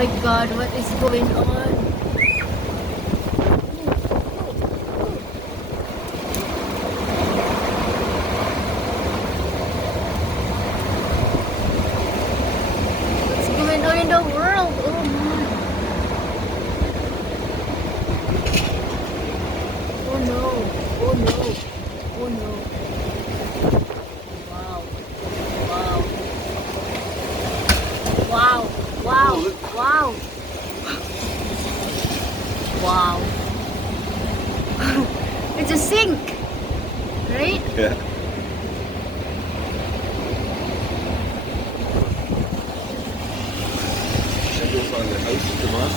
my God, what is going on? What's going on in the world? Oh my. Oh no. Oh no. Oh no. Wow. Wow. Wow. Wow. Wow. Wow. It's a sink, right? Yeah. That goes on the house, come on.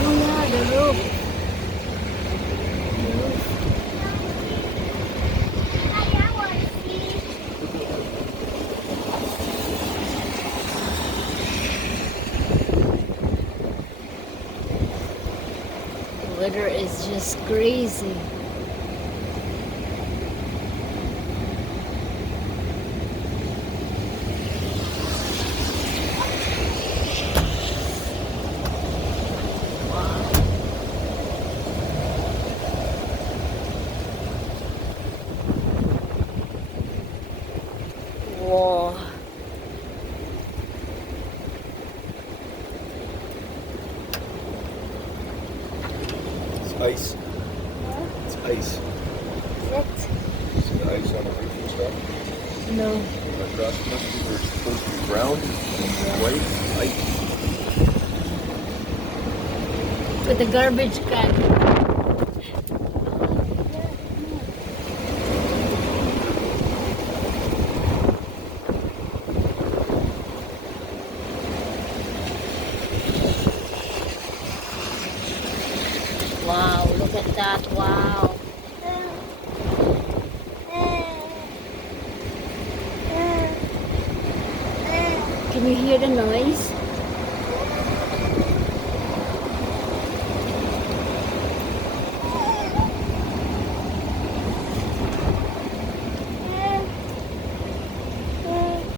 Oh yeah, the roof. The roof. The weather is just crazy. Wow. Whoa. It's ice. It's ice. What? See the ice on the roof and stuff? No. Across the country, they're supposed to be brown, white, ice. With the garbage can. Wow, look at that. Wow. Can you hear the noise?